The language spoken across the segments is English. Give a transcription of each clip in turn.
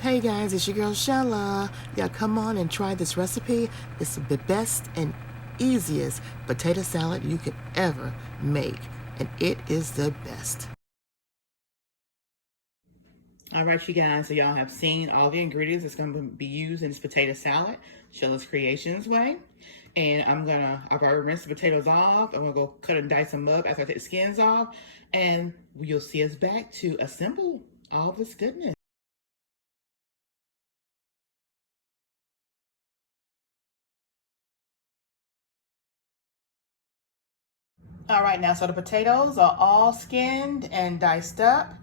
Hey guys, it's your girl Shella. Yeah, come on and try this recipe. It's the best and easiest potato salad you could ever make, and it is the best. All right, you guys, so y'all have seen all the ingredients that's going to be used in this potato salad, Shella's Creations way. And I've already rinsed the potatoes off. I'm gonna go cut and dice them up after I take the skins off. And you'll see us back to assemble all this goodness. All right, now, so the potatoes are all skinned and diced up.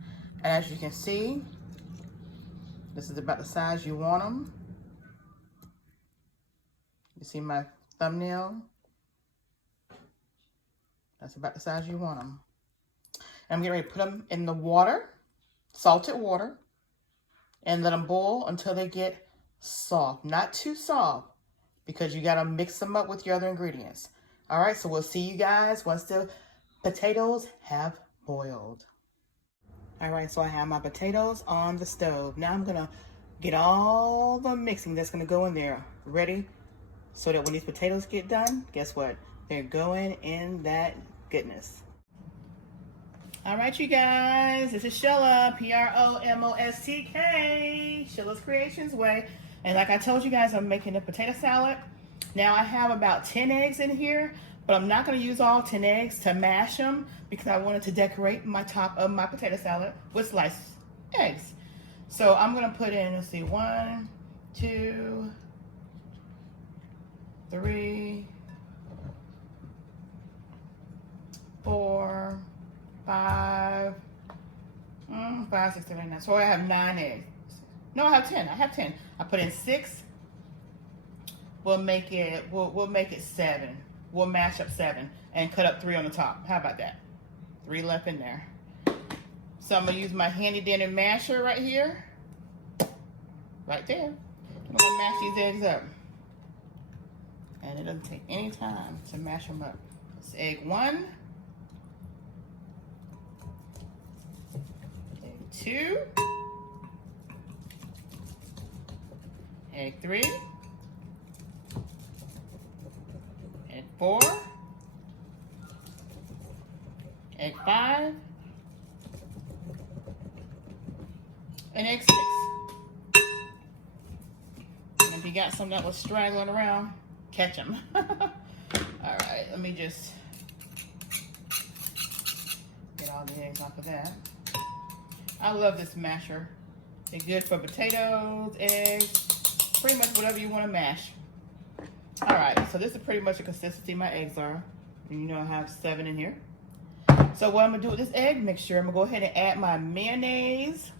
And as you can see, this is about the size you want them. You see my thumbnail? That's about the size you want them. And I'm getting ready to put them in the water, salted water, and let them boil until they get soft. Not too soft, because you got to mix them up with your other ingredients. All right, so we'll see you guys once the potatoes have boiled. All right, so I have my potatoes on the stove. Now I'm gonna get all the mixing that's gonna go in there ready, so that when these potatoes get done, guess what? They're going in that goodness. All right, you guys, this is Shella, Promostk, Shella's Creations way. And like I told you guys, I'm making a potato salad. Now I have about 10 eggs in here, but I'm not gonna use all 10 eggs to mash them because I wanted to decorate my top of my potato salad with sliced eggs. So I'm gonna put in, let's see, 1, 2, 3, 4, 5, 5, 6, 7, 8, 9. So I have 9 eggs. No, I have 10. I have 10. I put in 6. We'll make it 7. We'll mash up 7 and cut up 3 on the top. How about that? 3 left in there. So I'm gonna use my handy dandy masher right here. Right there. I'm gonna mash these eggs up. And it doesn't take any time to mash them up. It's egg 1. Egg 2. Egg 3. Egg 4. Egg 5. And egg 6. And if you got some that was straggling around, catch them. All right, let me just get all the eggs off of that. I love this masher. It's good for potatoes, eggs, pretty much whatever you want to mash. All right, so this is pretty much the consistency my eggs are. And you know I have 7 in here. So what I'm gonna do with this egg mixture, I'm gonna go ahead and add my mayonnaise.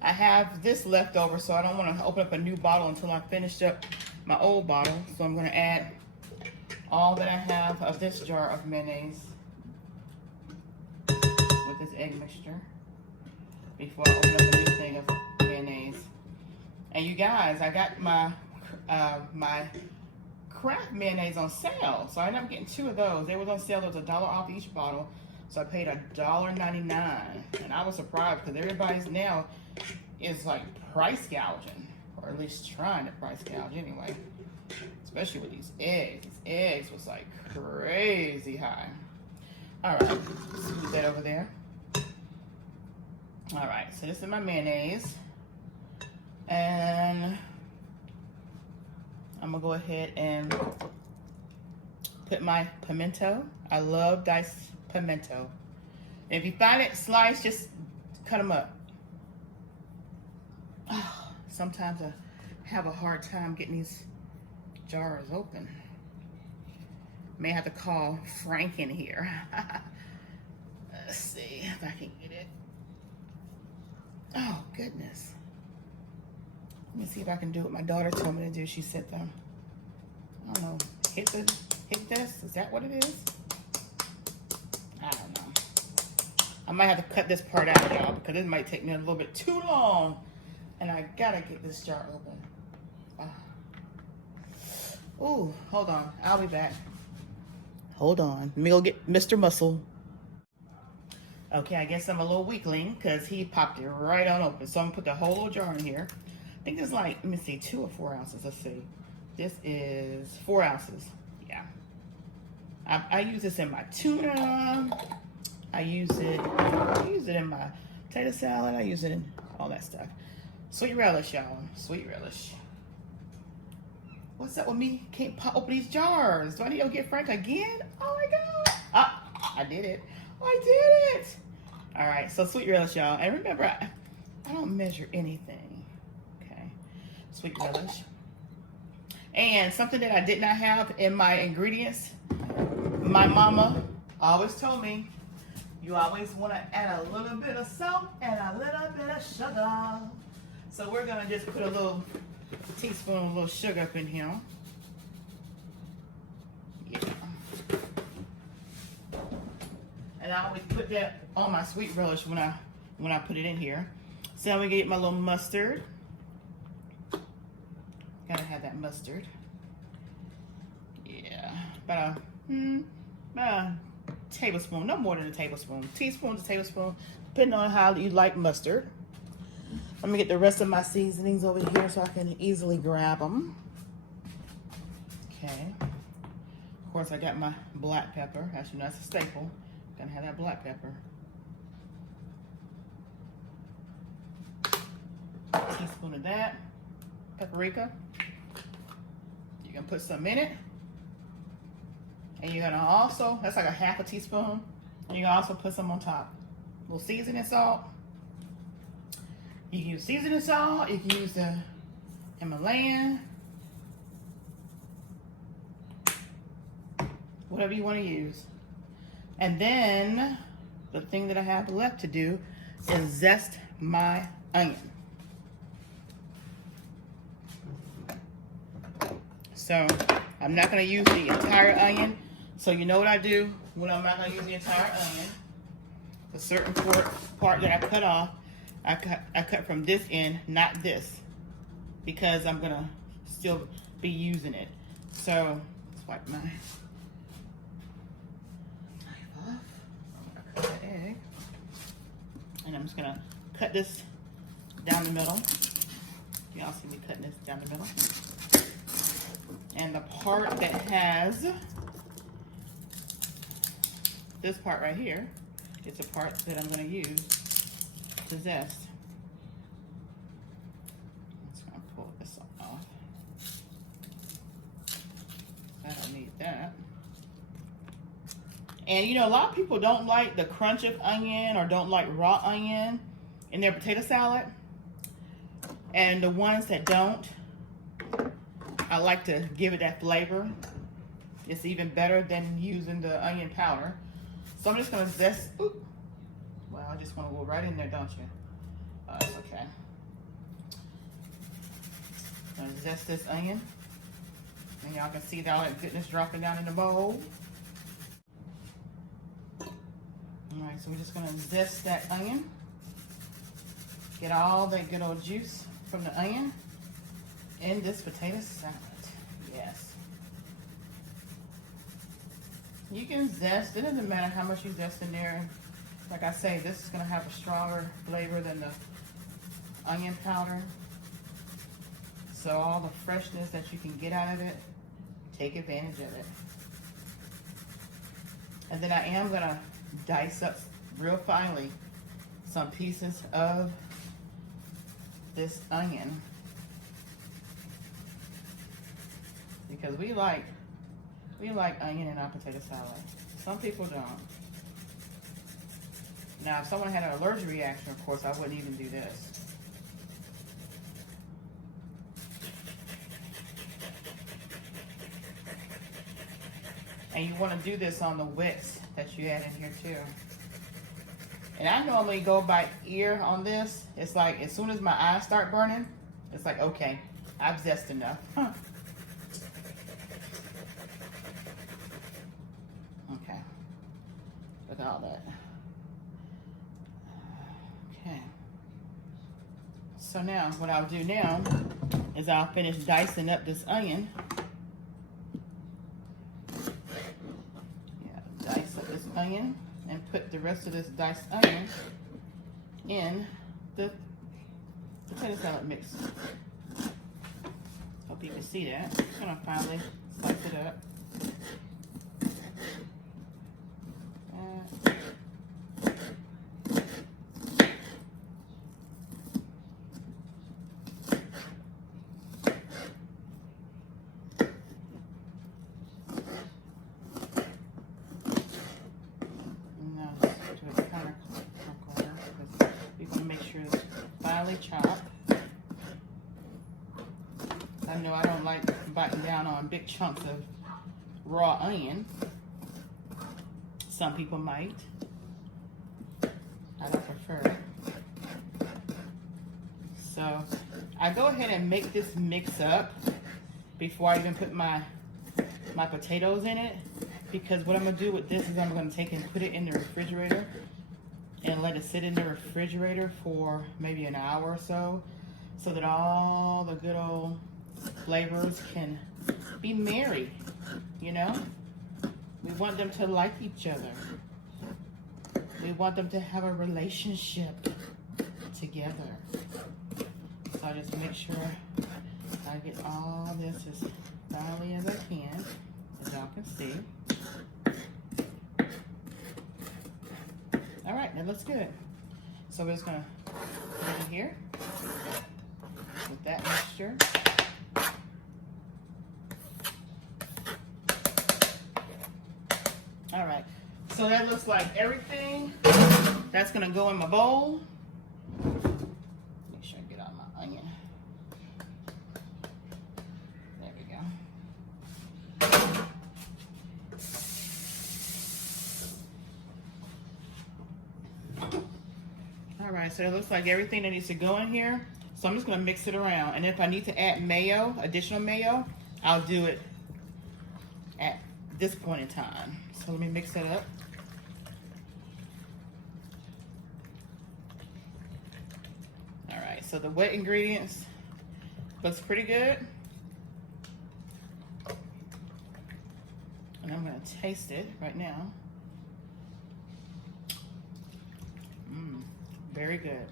I have this left over, so I don't want to open up a new bottle until I finished up my old bottle. So I'm gonna add all that I have of this jar of mayonnaise with this egg mixture before I open up a new thing of mayonnaise. And you guys, I got my my Kraft mayonnaise on sale, so I ended up getting 2 of those. They was on sale. It was $1 off each bottle, so I paid $1.99, and I was surprised because everybody's now is like price gouging, or at least trying to price gouge anyway. Especially with these eggs. These eggs was like crazy high. All right, let's move that over there. All right, so this is my mayonnaise, and I'm gonna go ahead and put my pimento. I love diced pimento. And if you find it sliced, just cut them up. Oh, sometimes I have a hard time getting these jars open. May have to call Frank in here. Let's see if I can get it. Oh, goodness. Let me see if I can do what my daughter told me to do. She said, I don't know, hit this? Is that what it is? I don't know. I might have to cut this part out, y'all, because it might take me a little bit too long. And I gotta get this jar open. Ooh, hold on. I'll be back. Hold on. Let me go get Mr. Muscle. Okay, I guess I'm a little weakling because he popped it right on open. So I'm gonna put the whole little jar in here. I think it's like, let me see, 2 or 4 ounces. Let's see. This is 4 ounces. Yeah. I use this in my tuna. I use it in my potato salad. I use it in all that stuff. Sweet relish, y'all. Sweet relish. What's up with me? Can't pop open these jars. Do I need to go get Frank again? Oh my God. Ah, I did it. I did it. All right, so sweet relish, y'all. And remember, I don't measure anything. Okay, sweet relish. And something that I did not have in my ingredients, my mama always told me, you always want to add a little bit of salt and a little bit of sugar. So we're gonna just put a little teaspoon of a little sugar up in here. Yeah. And I always put that on my sweet relish when I put it in here. So I'm gonna get my little mustard. Gotta have that mustard. Yeah, about a tablespoon, no more than a tablespoon. Teaspoon to tablespoon, depending on how you like mustard. Let me get the rest of my seasonings over here so I can easily grab them. Okay. Of course, I got my black pepper. As you know, that's a staple. Gonna have that black pepper. A teaspoon of that. Paprika. You can put some in it. And you're gonna also, that's like a half a teaspoon. And you can also put some on top. A little seasoning salt. You can use seasoning salt. You can use the Himalayan. Whatever you want to use. And then the thing that I have left to do is zest my onion. So I'm not going to use the entire onion. So you know what I do when I'm not going to use the entire onion. The certain part that I cut off, I cut from this end, not this, because I'm going to still be using it. So let's wipe my knife off. I'm going to cut the egg. And I'm just going to cut this down the middle. Y'all see me cutting this down the middle. And the part that has this part right here is the part that I'm going to use to zest. I'm just going to pull this off. I don't need that. And you know, a lot of people don't like the crunch of onion or don't like raw onion in their potato salad. And the ones that don't, I like to give it that flavor. It's even better than using the onion powder. So I'm just gonna zest. Ooh. Well, I just want to go right in there, don't you? It's okay. I'm gonna zest this onion, and y'all can see all that goodness dropping down in the bowl. All right, so we're just gonna zest that onion. Get all that good old juice from the onion in this potato salad. Yes. You can zest. It doesn't matter how much you zest in there. Like I say, this is going to have a stronger flavor than the onion powder. So all the freshness that you can get out of it, take advantage of it. And then I am going to dice up real finely some pieces of this onion. Because we like onion in our potato salad. Some people don't. Now, if someone had an allergic reaction, of course, I wouldn't even do this. And you want to do this on the wets that you add in here too. And I normally go by ear on this. It's like as soon as my eyes start burning, it's like, okay, I've zested enough. Okay. Look at all that. Okay. So now, what I'll do now is I'll finish dicing up this onion. Yeah, dice up this onion and put the rest of this diced onion in the potato salad mix. Hope you can see that. I'm gonna finally slice it up. Chop. I know I don't like biting down on big chunks of raw onion. Some people might. I don't prefer it. So I go ahead and make this mix up before I even put my potatoes in it, because what I'm gonna do with this is I'm gonna take and put it in the refrigerator and let it sit in the refrigerator for maybe an hour or so that all the good old flavors can be married, you know? We want them to like each other. We want them to have a relationship together. So I just make sure I get all this as thoroughly as I can, as y'all can see. All right, that looks good. So we're just gonna put it in here with that mixture. All right, so that looks like everything that's gonna go in my bowl. Make sure I get out my onion. There we go. All right, so it looks like everything that needs to go in here. So I'm just gonna mix it around. And if I need to add mayo, additional mayo, I'll do it at this point in time. So let me mix that up. All right, so the wet ingredients looks pretty good. And I'm gonna taste it right now. Very good.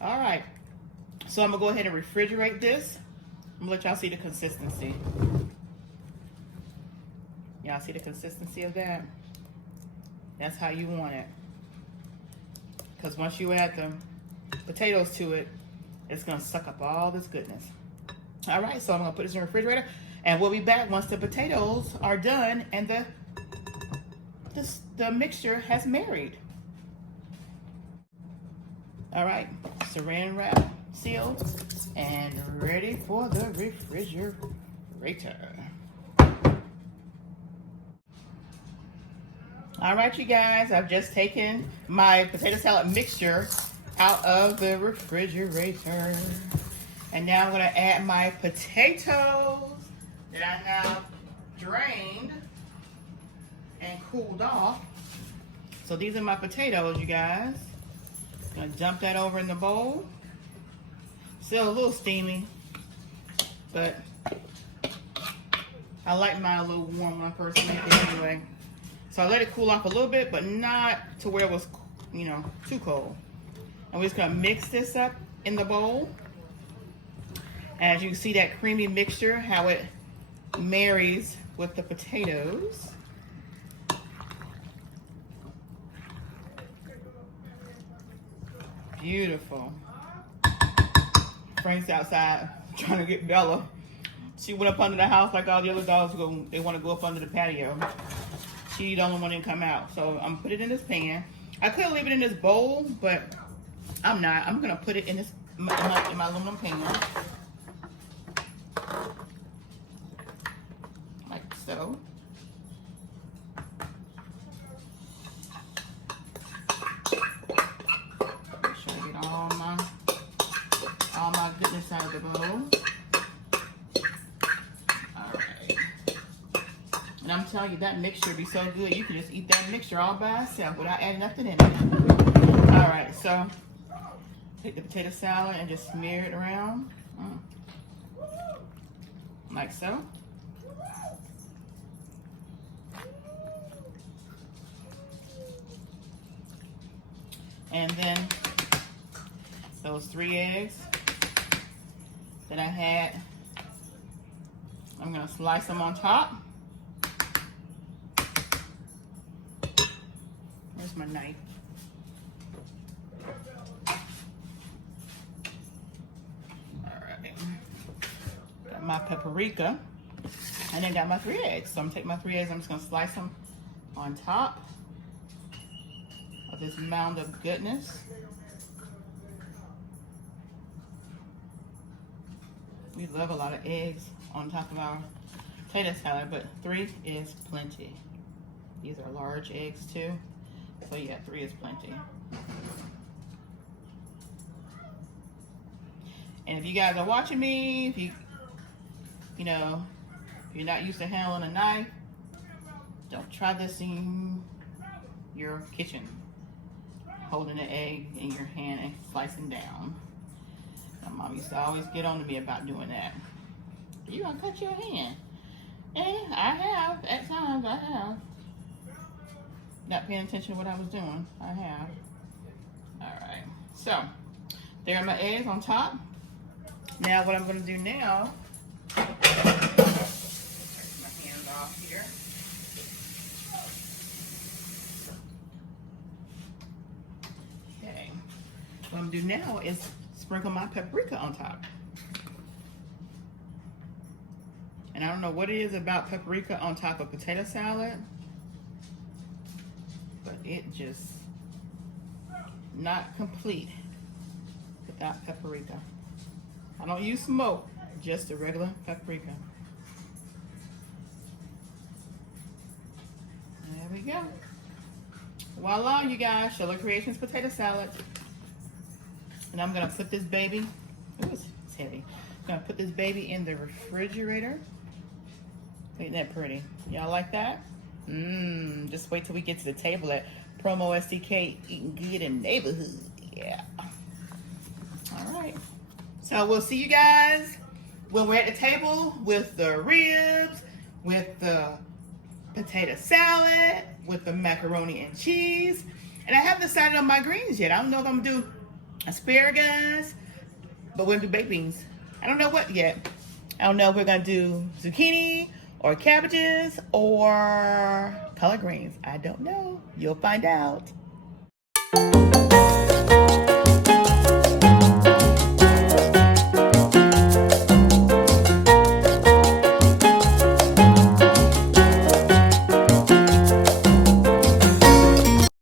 All right, so I'm gonna go ahead and refrigerate this. I'm gonna let y'all see the consistency. Y'all see the consistency of that? That's how you want it. Because once you add the potatoes to it, it's gonna suck up all this goodness. All right, so I'm gonna put this in the refrigerator, and we'll be back once the potatoes are done and the mixture has married. All right, saran wrap sealed and ready for the refrigerator. All right, you guys, I've just taken my potato salad mixture out of the refrigerator. And now I'm gonna add my potatoes that I have drained and cooled off. So these are my potatoes, you guys. Gonna dump that over in the bowl. Still a little steamy, but I like mine a little warm when I first make it anyway. So I let it cool off a little bit, but not to where it was, you know, too cold. And we're just gonna mix this up in the bowl. As you can see that creamy mixture, how it marries with the potatoes. Beautiful. Frank's outside trying to get Bella. She went up under the house like all the other dogs go. They want to go up under the patio. She the only one didn't come out. So I'm gonna put it in this pan. I could leave it in this bowl, but I'm not. I'm gonna put it in this in my aluminum pan, like so. Make sure I get all my goodness out of the bowl. And I'm telling you, that mixture would be so good. You can just eat that mixture all by itself without adding nothing in it. All right, so take the potato salad and just smear it around. Like so. And then those 3 eggs that I had, I'm gonna slice them on top. Where's my knife? Alright. Got my paprika. And then got my 3 eggs. So I'm gonna take my 3 eggs, I'm just gonna slice them on top of this mound of goodness. We love a lot of eggs on top of our potato salad, but 3 is plenty. These are large eggs too. So yeah, 3 is plenty. And if you guys are watching me, if you know, if you're not used to handling a knife, don't try this in your kitchen. Holding an egg in your hand and slicing down. My mom used to always get on to me about doing that. You gonna cut your hand? And I have, at times I have. Not paying attention to what I was doing, I have. Alright, so there are my eggs on top. Now what I'm gonna do now, take my hands off here. Okay, what I'm gonna do now is sprinkle my paprika on top. And I don't know what it is about paprika on top of potato salad, but it just not complete without paprika. I don't use smoke, just a regular paprika. There we go. Voila, you guys, Sheila Creations potato salad. And I'm gonna put this baby, ooh, it's heavy. I'm gonna put this baby in the refrigerator. Ain't that pretty? Y'all like that? Just wait till we get to the table at Promo SDK, eating good in neighborhood. Yeah. All right. So we'll see you guys when we're at the table with the ribs, with the potato salad, with the macaroni and cheese. And I haven't decided on my greens yet. I don't know if I'm gonna do asparagus, but we're gonna do baked beans. I don't know what yet. I don't know if we're gonna do zucchini or cabbages or collard greens. I don't know. You'll find out.